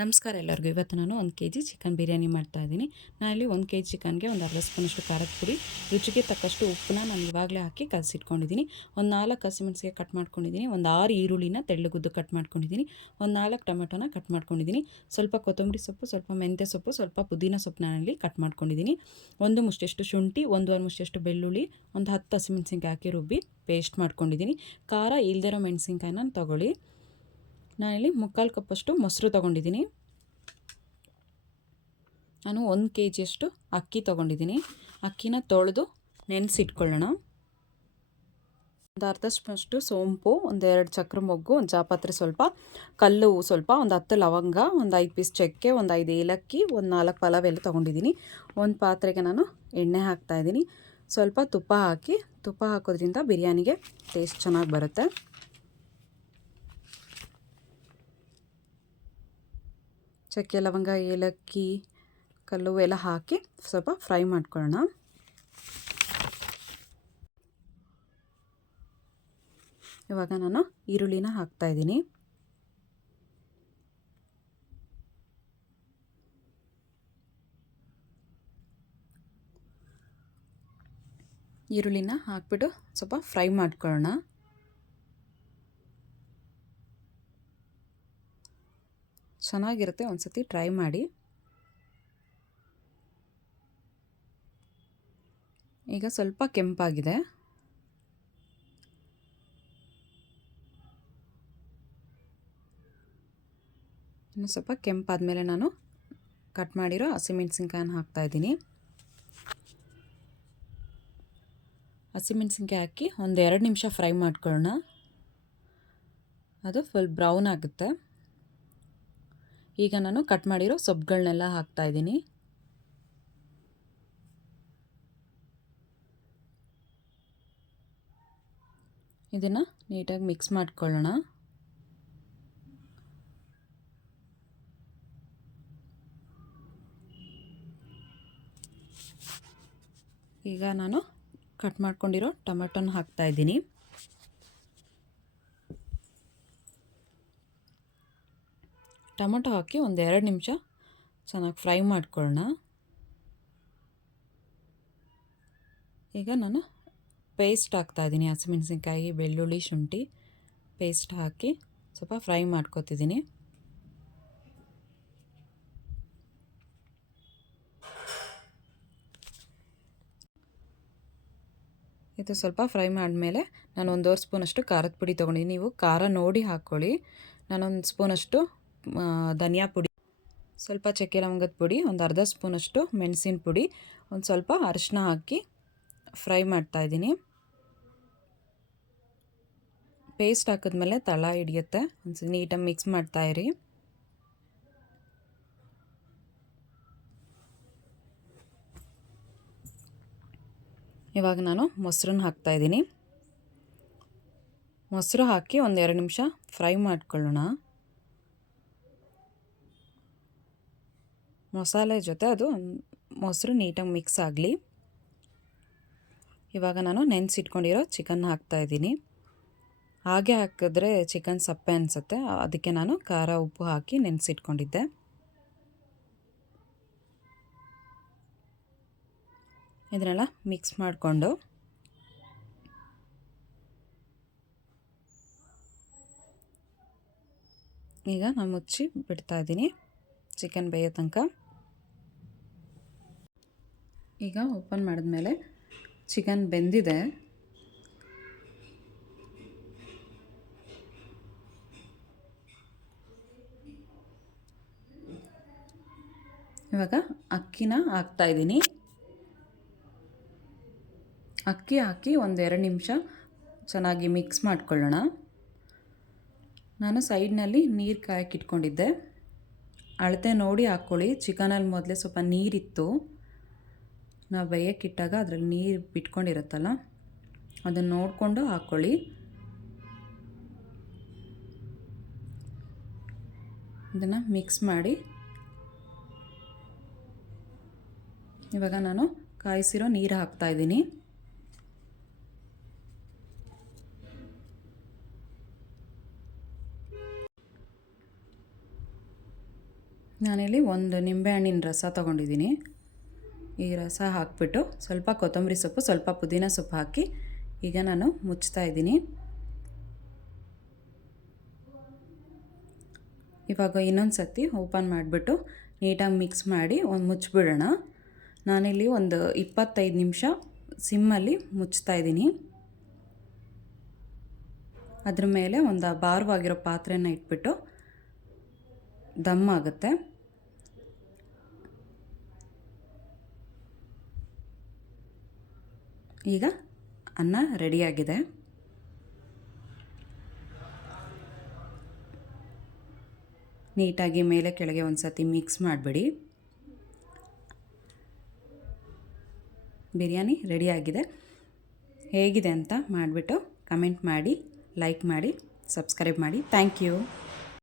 ನಮಸ್ಕಾರ ಎಲ್ಲರಿಗೂ. ಇವತ್ತು ನಾನು 1 kg ಚಿಕನ್ ಬಿರಿಯಾನಿ ಮಾಡ್ತಾಯಿದ್ದೀನಿ. ನಾನಿಲ್ಲಿ 1 kg ಚಿಕನ್ಗೆ ಒಂದು ಅರ್ಧ ಸ್ಪೂನಷ್ಟು ಖಾರದ ಪುಡಿ, ರುಚಿಗೆ ತಕ್ಕಷ್ಟು ಉಪ್ಪನ್ನ ನಾನು ಇವಾಗಲೇ ಹಾಕಿ ಕಲಸಿಟ್ಕೊಂಡಿದ್ದೀನಿ. ಒಂದು 4 ಹಸಿಮೆಣಸಿಗೆ ಕಟ್ ಮಾಡ್ಕೊಂಡಿದ್ದೀನಿ. ಒಂದು 6 ಈರುಳ್ಳಿನ ತೆಳ್ಳಗುದ್ದು ಕಟ್ ಮಾಡ್ಕೊಂಡಿದ್ದೀನಿ. ಒಂದು 4 ಟೊಮೆಟೊನ ಕಟ್ ಮಾಡ್ಕೊಂಡಿದ್ದೀನಿ. ಸ್ವಲ್ಪ ಕೊತ್ತಂಬರಿ ಸೊಪ್ಪು, ಸ್ವಲ್ಪ ಮೆಂತ್ಯ ಸೊಪ್ಪು, ಸ್ವಲ್ಪ ಪುದೀನ ಸೊಪ್ಪು ನಾನಲ್ಲಿ ಕಟ್ ಮಾಡ್ಕೊಂಡಿದ್ದೀನಿ. ಒಂದು ಮುಷ್ಟಿಯಷ್ಟು ಶುಂಠಿ, ಒಂದೂವರೆ ಮುಷ್ಟಿಯಷ್ಟು ಬೆಳ್ಳುಳ್ಳಿ, ಒಂದು 10 ಹಸಿಮೆಣಸಿನ್ಕಾಯಿ ಹಾಕಿ ರುಬ್ಬಿ ಪೇಸ್ಟ್ ಮಾಡ್ಕೊಂಡಿದ್ದೀನಿ. ಖಾರ ಇಲ್ದಿರೋ ಮೆಣಸಿನ್ಕಾಯಿನ ತೊಗೊಳ್ಳಿ. ನಾನಿಲ್ಲಿ 3/4 ಕಪ್ಪಷ್ಟು ಮೊಸರು ತೊಗೊಂಡಿದ್ದೀನಿ. ನಾನು 1 kgಯಷ್ಟು ಅಕ್ಕಿ ತೊಗೊಂಡಿದ್ದೀನಿ. ಅಕ್ಕಿನ ತೊಳೆದು ನೆನೆಸಿಟ್ಕೊಳ್ಳೋಣ. ಒಂದು ಅರ್ಧ ಸ್ಪೂನಷ್ಟು ಸೋಂಪು, ಒಂದು 2 ಚಕ್ರ ಮೊಗ್ಗು, ಒಂದು ಜಾಪತ್ರೆ ಸ್ವಲ್ಪ, ಕಲ್ಲು ಸ್ವಲ್ಪ, ಒಂದು 10 ಲವಂಗ, ಒಂದು 5 ಪೀಸ್ ಚಕ್ಕೆ, ಒಂದು 5 ಏಲಕ್ಕಿ, ಒಂದು 4 ಪಲಾವ್ ಎಲೆ ತೊಗೊಂಡಿದ್ದೀನಿ. ಒಂದು ಪಾತ್ರೆಗೆ ನಾನು ಎಣ್ಣೆ ಹಾಕ್ತಾಯಿದ್ದೀನಿ. ಸ್ವಲ್ಪ ತುಪ್ಪ ಹಾಕೋದ್ರಿಂದ ಬಿರಿಯಾನಿಗೆ ಟೇಸ್ಟ್ ಚೆನ್ನಾಗಿ ಬರುತ್ತೆ. ಚಕ್ಕೆ, ಲವಂಗ, ಏಲಕ್ಕಿ, ಕಲ್ಲು ಎಲ್ಲ ಹಾಕಿ ಸ್ವಲ್ಪ ಫ್ರೈ ಮಾಡ್ಕೊಳ್ಳೋಣ. ಇವಾಗ ನಾನು ಈರುಳ್ಳಿನ ಹಾಕ್ತಾಯಿದ್ದೀನಿ. ಈರುಳ್ಳಿನ ಹಾಕ್ಬಿಟ್ಟು ಸ್ವಲ್ಪ ಫ್ರೈ ಮಾಡ್ಕೊಳ್ಳೋಣ. ಚೆನ್ನಾಗಿರುತ್ತೆ, ಒಂದು ಸತಿ ಟ್ರೈ ಮಾಡಿ. ಈಗ ಸ್ವಲ್ಪ ಕೆಂಪಾಗಿದೆ. ಇನ್ನು ಸ್ವಲ್ಪ ಕೆಂಪಾದಮೇಲೆ ನಾನು ಕಟ್ ಮಾಡಿರೋ ಹಸಿಮೆಣಸಿನ್ಕಾಯನ್ನು ಹಾಕ್ತಾಯಿದ್ದೀನಿ. ಹಸಿಮೆಣಸಿನ್ಕಾಯಿ ಹಾಕಿ ಒಂದು 2 ನಿಮಿಷ ಫ್ರೈ ಮಾಡ್ಕೊಳ್ಳೋಣ. ಅದು ಫುಲ್ ಬ್ರೌನ್ ಆಗುತ್ತೆ. ಈಗ ನಾನು ಕಟ್ ಮಾಡಿರೋ ಸೊಪ್ಪುಗಳನ್ನೆಲ್ಲ ಹಾಕ್ತಾಯಿದ್ದೀನಿ. ಇದನ್ನು ನೀಟಾಗಿ ಮಿಕ್ಸ್ ಮಾಡ್ಕೊಳ್ಳೋಣ. ಈಗ ನಾನು ಕಟ್ ಮಾಡ್ಕೊಂಡಿರೋ ಟೊಮೆಟೊನ ಹಾಕ್ತಾಯಿದ್ದೀನಿ. ಟೊಮೆಟೊ ಹಾಕಿ ಒಂದು 2 ನಿಮಿಷ ಚೆನ್ನಾಗಿ ಫ್ರೈ ಮಾಡ್ಕೊಳ್ಳೋಣ. ಈಗ ನಾನು ಪೇಸ್ಟ್ ಹಾಕ್ತಾಯಿದ್ದೀನಿ. ಹಸಿಮೆಣಸಿನ್ಕಾಯಿ, ಬೆಳ್ಳುಳ್ಳಿ, ಶುಂಠಿ ಪೇಸ್ಟ್ ಹಾಕಿ ಸ್ವಲ್ಪ ಫ್ರೈ ಮಾಡ್ಕೊತಿದ್ದೀನಿ. ಇದು ಸ್ವಲ್ಪ ಫ್ರೈ ಮಾಡಿದ್ಮೇಲೆ ನಾನು 1.5 ಸ್ಪೂನಷ್ಟು ಖಾರದ ಪುಡಿ ತೊಗೊಂಡಿದ್ದೀನಿ. ನೀವು ಖಾರ ನೋಡಿ ಹಾಕ್ಕೊಳ್ಳಿ. ನಾನೊಂದು ಸ್ಪೂನಷ್ಟು ಧನಿಯಾ ಪುಡಿ, ಸ್ವಲ್ಪ ಚಕ್ಕೆ ಲವಂಗದ ಪುಡಿ, ಒಂದು ಅರ್ಧ ಸ್ಪೂನಷ್ಟು ಮೆಣಸಿನ ಪುಡಿ, ಒಂದು ಸ್ವಲ್ಪ ಅರಿಶಿನ ಹಾಕಿ ಫ್ರೈ ಮಾಡ್ತಾಯಿದ್ದೀನಿ. ಪೇಸ್ಟ್ ಹಾಕಿದ್ಮೇಲೆ ತಳ ಹಿಡಿಯುತ್ತೆ. ಒಂದು ನೀಟಾಗಿ ಮಿಕ್ಸ್ ಮಾಡ್ತಾಯಿರಿ. ಇವಾಗ ನಾನು ಮೊಸರನ್ನ ಹಾಕ್ತಾಯಿದ್ದೀನಿ. ಮೊಸರು ಹಾಕಿ ಒಂದು 2 ನಿಮಿಷ ಫ್ರೈ ಮಾಡ್ಕೊಳ್ಳೋಣ. ಮಸಾಲೆ ಜೊತೆ ಅದು ಮೊಸರು ನೀಟಾಗಿ ಮಿಕ್ಸ್ ಆಗಲಿ. ಇವಾಗ ನಾನು ನೆನೆಸಿಟ್ಕೊಂಡಿರೋ ಚಿಕನ್ ಹಾಕ್ತಾಯಿದ್ದೀನಿ. ಹಾಗೆ ಹಾಕಿದ್ರೆ ಚಿಕನ್ ಸಪ್ಪೆ ಅನಿಸುತ್ತೆ, ಅದಕ್ಕೆ ನಾನು ಖಾರ ಉಪ್ಪು ಹಾಕಿ ನೆನೆಸಿಟ್ಕೊಂಡಿದ್ದೆ. ಇದನ್ನೆಲ್ಲ ಮಿಕ್ಸ್ ಮಾಡಿಕೊಂಡು ಈಗ ನಾನು ಮುಚ್ಚಿ ಬಿಡ್ತಾಯಿದ್ದೀನಿ ಚಿಕನ್ ಬೇಯೋ ತನಕ. ಈಗ ಓಪನ್ ಮಾಡಿದ್ಮೇಲೆ ಚಿಕನ್ ಬೆಂದಿದೆ. ಇವಾಗ ಅಕ್ಕಿನ ಹಾಕ್ತಾಯಿದ್ದೀನಿ. ಅಕ್ಕಿ ಹಾಕಿ ಒಂದು 2 ನಿಮಿಷ ಚೆನ್ನಾಗಿ ಮಿಕ್ಸ್ ಮಾಡ್ಕೊಳ್ಳೋಣ. ನಾನು ಸೈಡ್ನಲ್ಲಿ ನೀರು ಕಾಯಕ್ಕೆ ಇಟ್ಕೊಂಡಿದ್ದೆ. ಅಳತೆ ನೋಡಿ ಹಾಕ್ಕೊಳ್ಳಿ. ಚಿಕನಲ್ಲಿ ಮೊದಲೇ ಸ್ವಲ್ಪ ನೀರಿತ್ತು. ನಾವು ಬೇಯಕ್ಕಿಟ್ಟಾಗ ಅದರಲ್ಲಿ ನೀರು ಬಿಟ್ಕೊಂಡಿರುತ್ತಲ್ಲ, ಅದನ್ನು ನೋಡಿಕೊಂಡು ಹಾಕ್ಕೊಳ್ಳಿ. ಇದನ್ನು ಮಿಕ್ಸ್ ಮಾಡಿ ಇವಾಗ ನಾನು ಕಾಯಿಸಿರೋ ನೀರು ಹಾಕ್ತಾಯಿದ್ದೀನಿ. ನಾನಿಲ್ಲಿ ಒಂದು ನಿಂಬೆಹಣ್ಣಿನ ರಸ ತೊಗೊಂಡಿದ್ದೀನಿ. ಈ ರಸ ಹಾಕಿಬಿಟ್ಟು ಸ್ವಲ್ಪ ಕೊತ್ತಂಬರಿ ಸೊಪ್ಪು, ಸ್ವಲ್ಪ ಪುದೀನ ಸೊಪ್ಪು ಹಾಕಿ ಈಗ ನಾನು ಮುಚ್ತಾ ಇದ್ದೀನಿ. ಇವಾಗ ಇನ್ನೊಂದು ಸರ್ತಿ ಓಪನ್ ಮಾಡಿಬಿಟ್ಟು ನೀಟಾಗಿ ಮಿಕ್ಸ್ ಮಾಡಿ ಒಂದು ಮುಚ್ಚಿಬಿಡೋಣ. ನಾನಿಲ್ಲಿ ಒಂದು 25 ನಿಮಿಷ ಸಿಮ್ಮಲ್ಲಿ ಮುಚ್ತಾ ಇದ್ದೀನಿ. ಅದ್ರ ಮೇಲೆ ಒಂದು ಭಾರವಾಗಿರೋ ಪಾತ್ರೆನ ಇಟ್ಬಿಟ್ಟು ದಮ್ ಆಗುತ್ತೆ. ಈಗ ಅನ್ನ ರೆಡಿಯಾಗಿದೆ. ನೀಟಾಗಿ ಮೇಲೆ ಕೆಳಗೆ ಒಂದು ಸತಿ ಮಿಕ್ಸ್ ಮಾಡಿಬಿಡಿ. ಬಿರಿಯಾನಿ ರೆಡಿಯಾಗಿದೆ. ಹೇಗಿದೆ ಅಂತ ಮಾಡಿಬಿಟ್ಟು ಕಮೆಂಟ್ ಮಾಡಿ, ಲೈಕ್ ಮಾಡಿ, ಸಬ್ಸ್ಕ್ರೈಬ್ ಮಾಡಿ. Thank you.